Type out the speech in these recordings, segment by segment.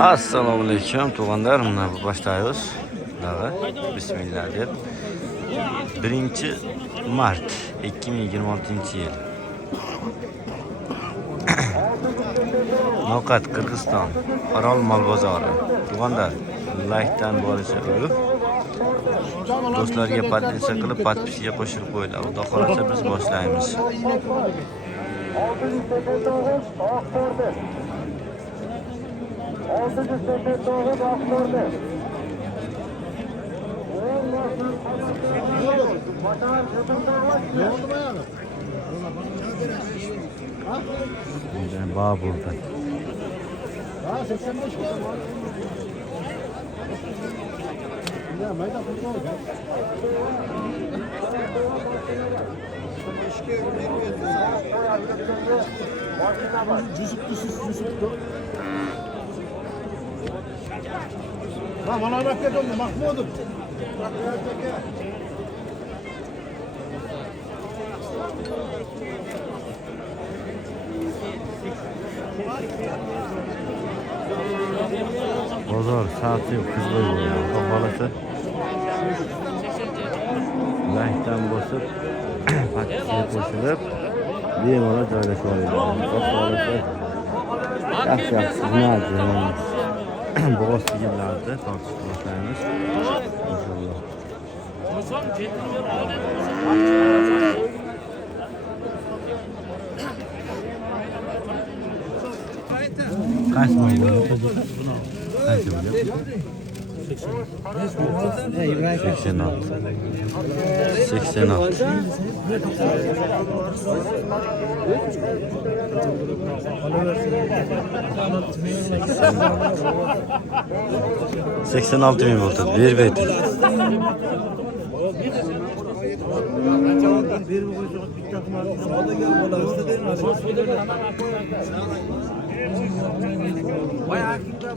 Assalomu alaykum tug'anlar, mana bu boshlaymiz. Bismillah deb. 1-mart 2026-yil. Noqat Qirg'iziston, Orol mol bozori. Tug'anlar, like-dan bo'lishi urib, do'stlarga podpisa qilib, podpisga qo'shilib qo'yinglar. Xudo xolasa biz boshlaymiz. Bağ burada. Bana bak dedim Mahmud'um. Bozor saati kız boyu kafalısı. Like'dan basıp patisiye koşulup bir yola joylashib kafalısı. Yaxshi xizmat. Boğaz sigillarida tortishib boshlaymiz. İnşallah. Kaç mı oldu? Kaç oldu? 86. 86 bin volta. Bir beytir.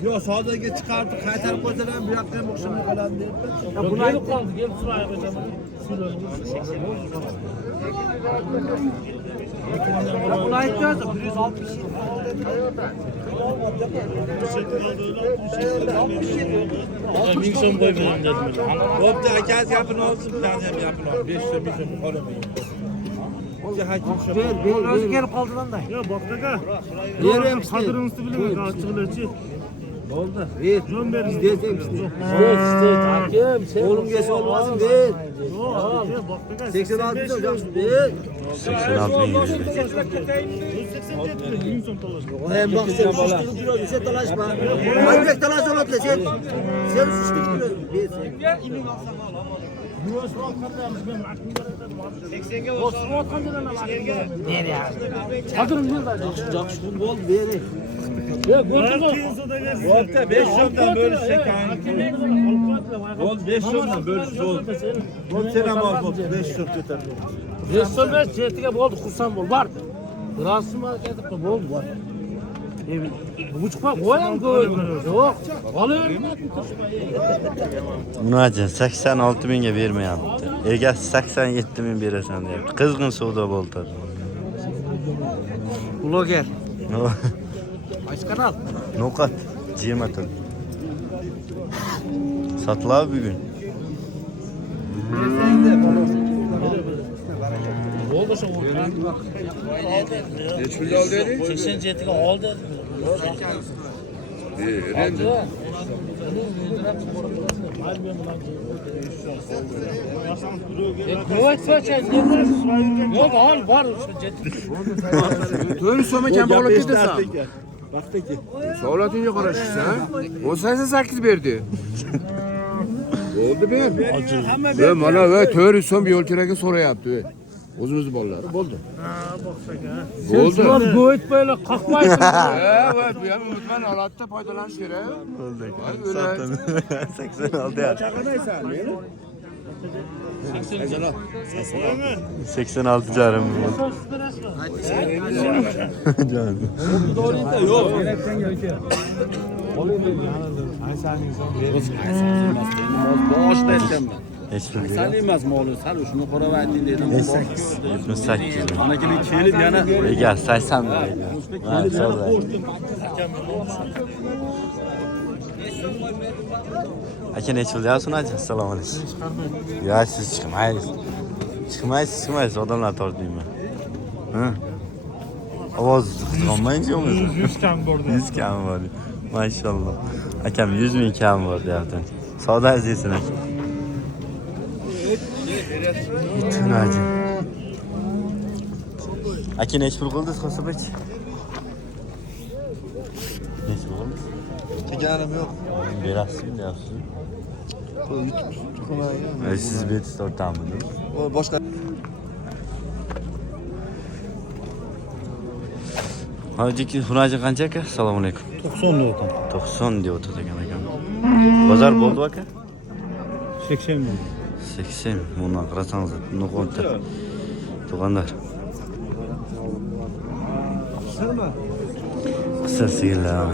Yok sağdaki çıkarttı kaytar koysalar bir dakika akşamı kalan değil. Ya buna ait kaldı. Gel şuraya yapacağım. Buna ait yazdı. 160. Minson boy benim dedim. Hopta akaz yapın olsun, plan yapın. 500 milyon olamayın. Ver. Özü gelip kaldı lan da. Ya bak da. Yerim kadrınızı bilin açıklayıcı. Oldu. Ver. Can ver. İsteyeceğim işte. Oğlum geç olmasın ver. 86 hocam ver. 86 bin yüz. Hem bak sen şiştik duruyorsun. Sen talaşma. Aybek talaş olatla sen. Sen şiştik duruyorsun. Ver. Nereye? Kadın ne var? Çok şükür bol veri. Ya Volta 5 yıldan bölüşecek aynı. Vol 5 yıldan bölüşecek. Vol sen ama 5 yıl yeter. 5 yıl 5 yetike boldu kursan bol var. Rasım marketi bol var. Buçukma koyam koyam. Yok. Alıyor. Munacan 86 binge vermeyapti. Eğer 87 bin beresen deyapti. Qizg'in savdo bo'ldi. Bloger. Qaysi kanal? Noqat 20 tur. Satılab bugun. Oldu şu oldu. Neç milyon dedi? 87'ge oldu. Yok al var. To'rt so'm ekan bog'lab ketasan. Savlatingga qarashsan. 88 berdi. Bo'ldi ber. Ve mana ve 400 so'm yo'l keragi so'rayapti. O'zimiz bolalar. Bo'ldi. Bo'ldi. Go'yt böyle qaqmaysiz. Va bu ham umidman holatda foydalanish kerak. Bo'ldi. 86 ya. 86 jarım. Can. Yok. Boş desem ben. Hiçbir değil. Sal emas moli, sal shuni qo'rab ayting dedim. 78 ming. Mana kelib kelib yana Ega 80 ming. Ha, savdo. Aka necha pul deyapsiz aka? Assalomu alaykum. Ya siz chiqmaysiz. Chiqmaysiz, odamlar tortmayman. Ha? Ovoz chiqolmayinchi o'zi. 100 kam bor. 100 kam bor. Maşallah. Akam 100 ming kam bor deyapti. Savdo azizsin aka. Tunaji. Aka necha pul qildingiz Qosibek? Necha pul? Çekenim yok. Berasizmi deyapsiz? Siz beti tortamidingiz. O boşka. Hojiki xunaji qancha aka? Assalomu alaykum. 90 lira. 90 diye o'tirdi ekan akam. Bozor bo'ldi aka? 80 lira. 80. Bundan qarasangiz, buni qo'nta. Tug'anlar. Qisqa sigirlar.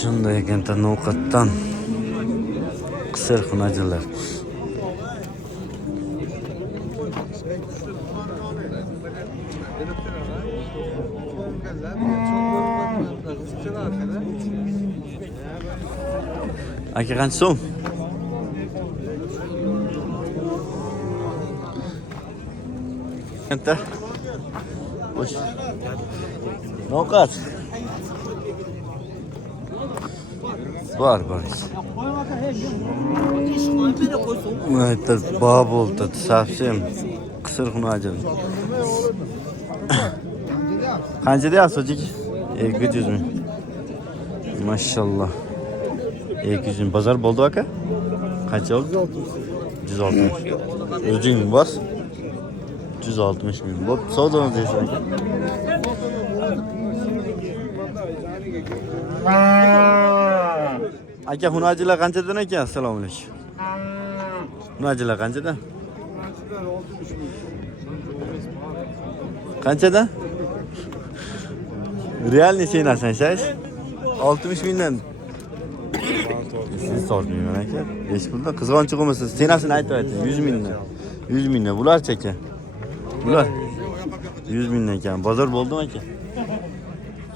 Shunday ekan ovqatdan qisir xunajilar. Aka qancha so'm? Anta. Boş. Ovqat. Var. Evet, bağ oldu. Safsem. Kısır hunacım. Kancı diye asocuk? 200 mü? Maşallah. 200 mü? Pazar boldu aka? Kaç oldu? 160. Özün mü var? 160 bin. Bu soğuduğunuz değilsin aka. Aka hunacilar qanchadan ekan? Assalomu alaykum. Hunacilar qanchadan? Qanchadan? Real necha narsan siz? 60 mingdan. Siz sormayman aka. 5 puldan qizg'onchiq bo'lmasa, senasini aytib ayting. 100 mingdan. 100 mingdan. Bularchi aka? Bular 100 mingdan ekan. Bozor bo'ldimi aka?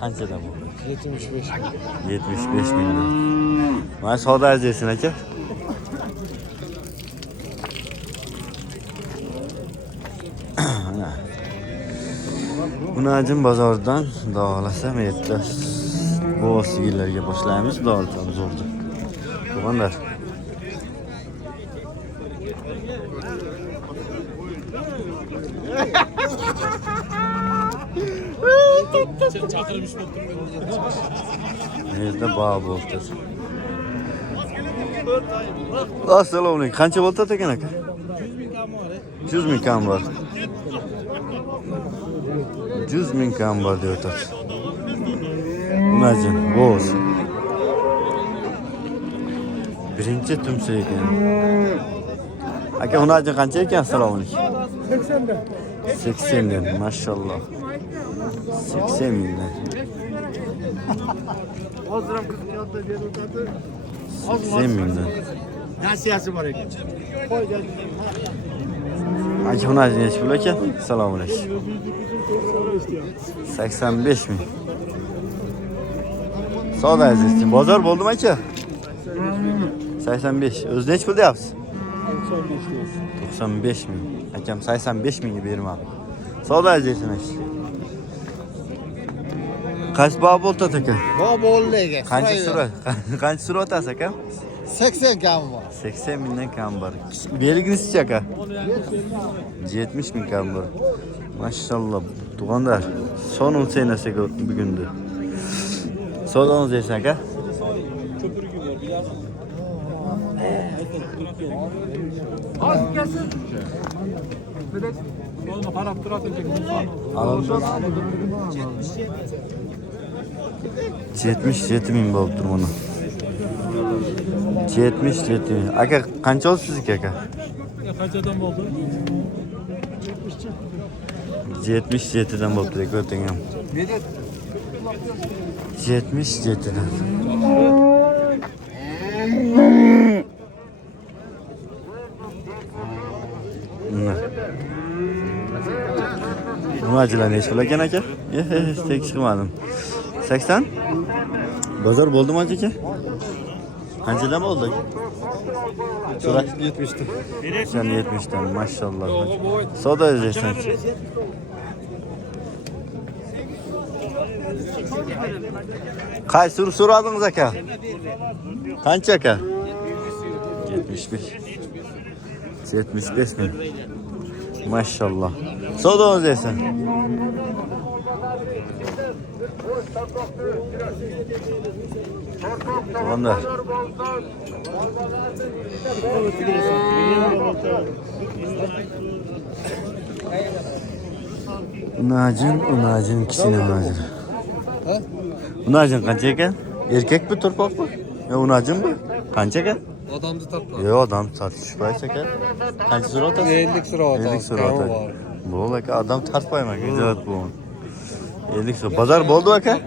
Qanchadan bo'ldi? 75 mingdan. Mana savdo azizsin aka. Bunajim bozordan davolasam erta bu sigirlarga boshlaymiz. Davolasam zo'rdi. To'g'anlar. Nerede bağ bo'ldi? Assalomu alaykum. Qancha bo'ldi ekan aka? 100 ming kam bor. 100 ming kam bor deb o'tadi. Unajin, bo'z. Birinchi tumsi ekan. Aka unajin qancha ekan? Assalomu alaykum. 80 dan. 80 dan, maşallah. 80 mingdan. Hozir ham qiziqyapti deb o'tadi. 80 mingdan. Nasiyasi bor ekan. Aka unajin nechi pul ekan? Assalomu alaykum. 85 ming. Savdo azizsin. Bozor bo'ldimi aka? 85. O'zi nechi pul deyapsiz? 95 ming. Akam 85 mingga bermadi. Savdo azizsin aka. Kaç bağ bo'ldi aka? Baba oldu ekan. Qancha sura o'tasiz aka? 80 kam var. 80 mingdan kam bor. Belgisi aka? 70 ming kam bor. Maşallah. Tug'anlar. Sonun senasiga bugundir. Savdongiz esa aka? Onu qarab turadi ekan. 77 ming bo'lib turib uni. 77 ming. Aka qancha oldi sizniki aka? Qanchadan bo'ldi? 77'den bolup direkt ötengem. 77'den. Nima acılar ne iş qilarkan aka? Tek chiqmadim. 80? Bozor bo'ldimi aka? Qanchadan bo'ldi? So'rak 70'ti. sen 70'dan maşallah. Soda özeysen. Kaç soru soradınız aka? Kaç aka? 75. 75 mi? Maşallah. Soda özeysen. Tamamdır. Unacın ikisini unacın. Unacın kaç ekan? Erkek mi torpak mı? Ya unacın mı? Kaç ekan? Adamdı tatlı. Yo adam tartışmayız ekan. Kaç soru atasın? 50 sıra atar. 50 soru atar. Bu aka adam tartmaymak. İcazat bu. 50 soru. Pazar boldu aka?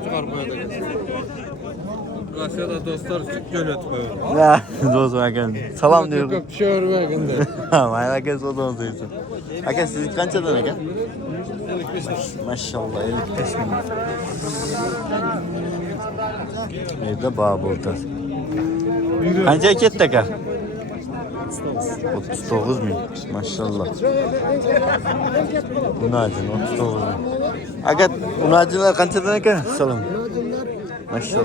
Rusya'da dostlar süt yönetmiyor. Ya dostum aka. Salam diyor. Yok bir şey örmekinde. Mayın aka soda olsaydı. Aka siz kaçadan aka? Maşallah 55 bin. Evde bağ boltar. Kanca ketdi aka? 39 bin. Maşallah. Unacın 39 bin. Aka unacınlar kançadan aka? Salam. Maşallah.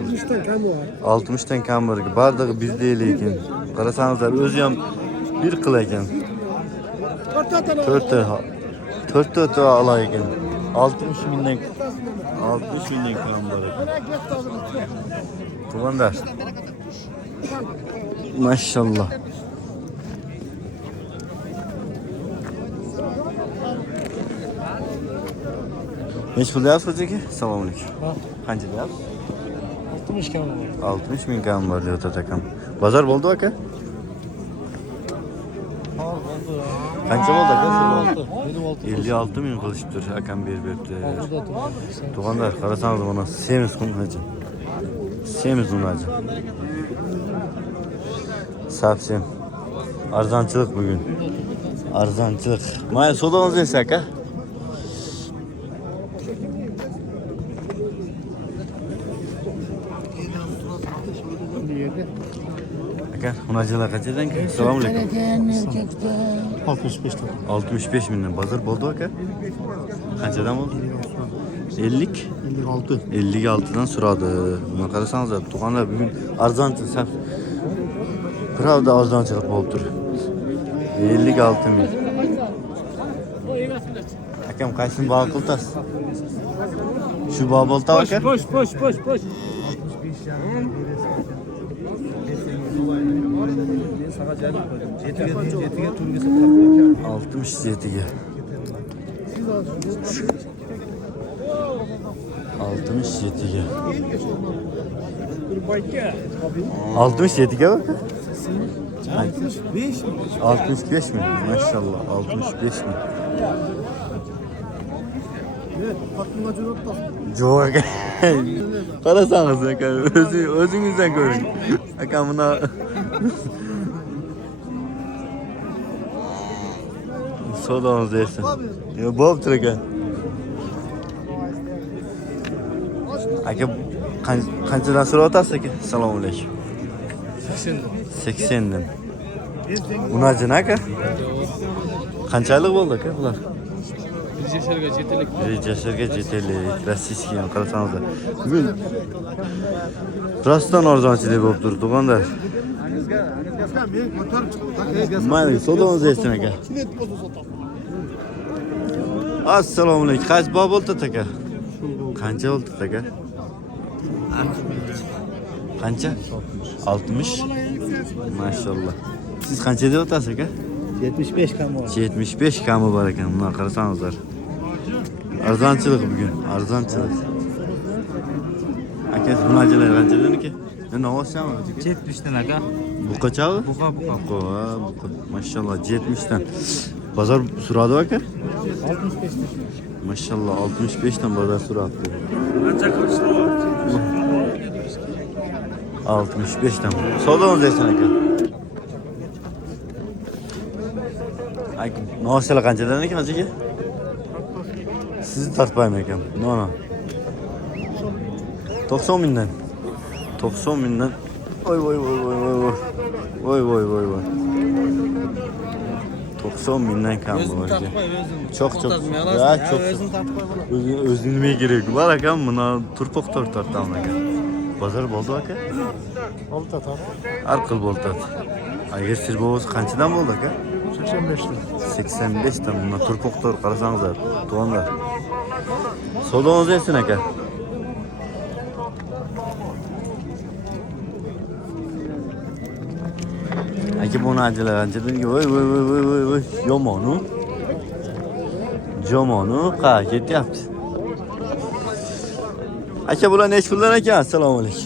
60'tan kam var. Bardağı bizde ele ekan. Qarasanızlar özüm bir qil ekan. 4 ala ekan. 60 binden kam var ekan. Tuğandar. Maşallah. Neç pul yapsın ki? Selamünaleyküm. Kaç yap? 60 kam var. 60 bin kam var diyor tatakam. Pazar oldu aka? Kança oldu aka? 56 bin kılıçtır akam bir. Tuğandar karasanız bana semiz kum hacı. Semiz un hacı. Safsem. Arzançılık bugün. Arzançılık. Maya sodanız neyse aka? Aka, unacılar kaç eden ki? Selamünaleyküm. 65 lira. 65 binden pazar boldu aka. Kaçadan oldu? 50. 56. 56'dan suradı. Buna qarasanız da tuğanlar bugün arzançılık saf. Pravda arzançılık bolup duruyor. 56 bin. Akam kaçsın bağ kıltas? Şu bağ bolta aka? Boş. 67'ye. 67'ye. 67'ye bak. 65 mi? Maşallah 65 mi? Çok. Qarasanız aka, özünüzden görün. Aka buna sodanız yersin. Ya bol aka. Aka qanchadan so'rab o'tasiz aka? Assalomu alaykum. 80'dan. Unacın aka? Qanchalik bo'ldi aka bular? Rejaşlarga jetelik, rossiyskiy ham qarasanizlar. Bugun rostdan arzonchilik bo'lib turibdi, tuğandar. Mayli, sodangizni eshitdim aka. Assalomu alaykum. Qaysi bog' bo'ldi aka? Qancha bo'ldi aka? Qancha? 60. Maşallah. Siz qancha deb o'tasiz aka? 75 kam var. 75 kamı var ekan. Buna qarasanızlar. Arzonchilik bugun, arzonchilik. Aka, bunachilar qanchadan aka? Ne olsam? 70'ten aka. Bu kaçağı? Buqa. Maşallah 70'ten. Pazar suradı bak ya. 65'ten. Maşallah 65'ten pazar suratı. 65'ten. Soğuduğunuz değilsin aka. Ay, ne olsa kancadan ne ki acı ki? Sizi tartmayayım ekan. No. 90 binden. 90 binden. Oy. Oy. 90 binden kan bu var ki. Çok. Ya çok. Özünmeye gerek var akam buna turpok tortartam akam. Pazar boldu aka? Oldu atar. Arkıl boltat. Aygır sirbovuz kançıdan boldu aka? 85'ten. 85'ten buna turpok tor qarasanızlar, tuğanlar. Soğuduğunuz etsin aka. Aka bunu acılaganchadan oy. Yomonu qa ketyapti. Aka bular necha puldan ekan? Assalomu alaykum.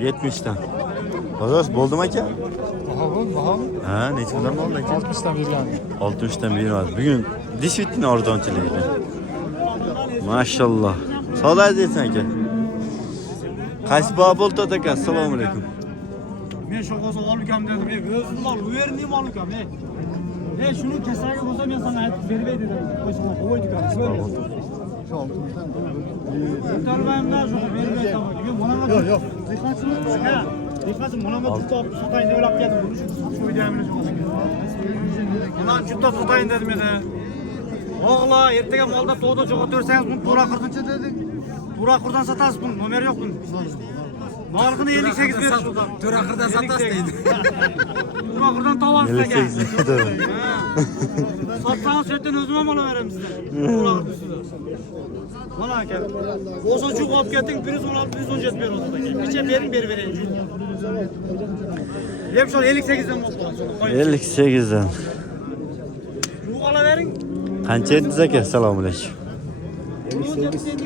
70'dan. Bozor bo'ldimi aka? Baha. Ha, necha puldan bo'ldi aka? 60'tan beriladi. 60'dan beradi. Bugun действительно arzonchilik ekan. Maşallah. Savdo etsin aka. Qaysi baho bo'ldi aka? Assalomu alaykum. Men sho'g'oz olgam dedim. O'zim mol, u yerning mol ukam. Shuni kasagi bo'lsa men sana aytib bermay dedim. Qo'ysalar, qo'ydik ham. Tarmayimdan shu bermay tamam. Men mana yo'q. Dehqonchilik mana bu tutib sotayın deb o'ylab keldim. Buni sotib qo'ydim shu. Mana juda sotayın dedim edi. O'g'la, ertaga molda to'g'da jo'g'otirsangiz buni to'ra qirqincha dedik. To'ra qirdan sotasiz buni, nomer yo'q buni. Narxını 58 ver şuradan. Turakırda satas deydi. Turakırdan tavasına gel. 58 de. Satsanız zaten özüme mala verem size. Turakırda size. Bana gel. Olsa çok olup geldin, 116, 117 ver olsa da gel. Bir şey verin, vereyim. Hep şu 58'den mutlu. 58'den. Bu ala verin. Qancha etdingiz aka? Assalomu alaykum.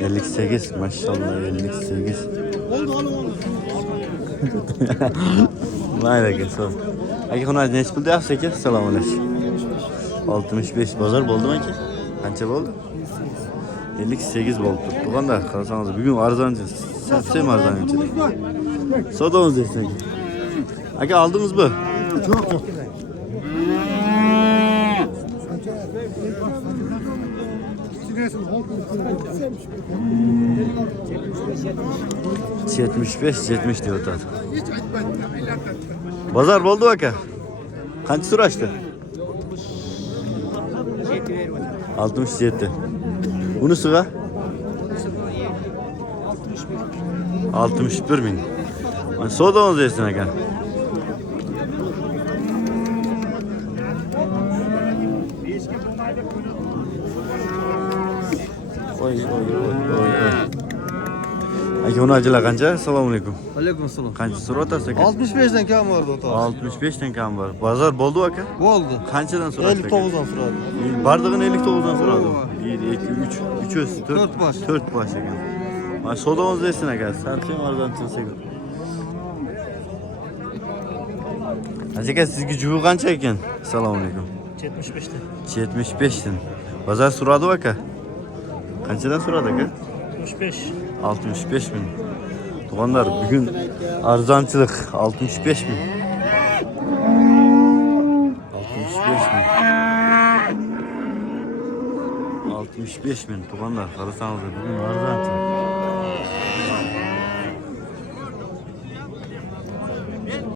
58 maşallah 58. Oldu oğlum oldu. Mayli aka, so'z. Aka, xonangiz necha pul deyapsiz aka? Assalomu alaykum. 65 bozor bo'ldimi aka? Qancha bo'ldi? 58 bo'ldi. Tug'anda qarasangiz bugun arzonchi, совсем arzonchi. Savdongiz deysiz aka. Aka, aldingizmi? Yo'q. 75-70 diyor tat. Pazar bo'ldi aka. Qancha so'rashdi? 67. Bunisiga 61 bin. Mana savdongiz deysin aka. Oy. Aka, uni ajala qancha? Assalomu alaykum. Alaykum assalom. Qancha so'rayapsiz aka? 65'dan kam vardı ota. 65'ten kam var. Pazar bo'ldi aka? Bo'ldi. Qanchadan so'rashdi aka? 59'dan so'radi. Bardig'ini 59'dan so'radi. 1 2 3 3 To'rt bosh. 4 bosh ekan. Mana savdongiz deysin aka. Sarxim arzon chiqsa. Aka, sizga juvi qancha ekan? Assalomu alaykum. 75'te. 75'dan. Pazar so'radi aka. Qanchadan so'radi aka? 65. 65 bin. Tuğanlar bugün arzonchilik 65 bin. 65 bin. 65 bin. Tuğanlar qarasangiz bugün arzonchilik.